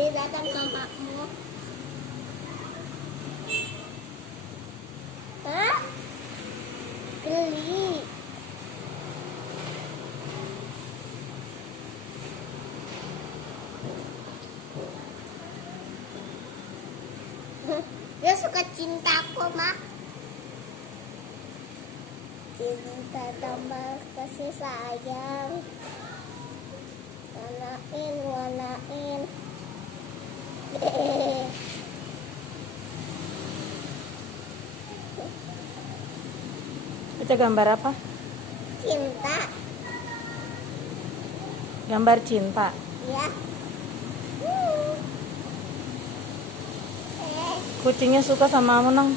Dia datang ke makmu. Hah? Geli. Dia suka cintaku, Mak. Cinta tambah kasih sayang. Wanain. Itu gambar apa? Cinta. Gambar cinta. Ya. Kucingnya suka sama kamu, Nang.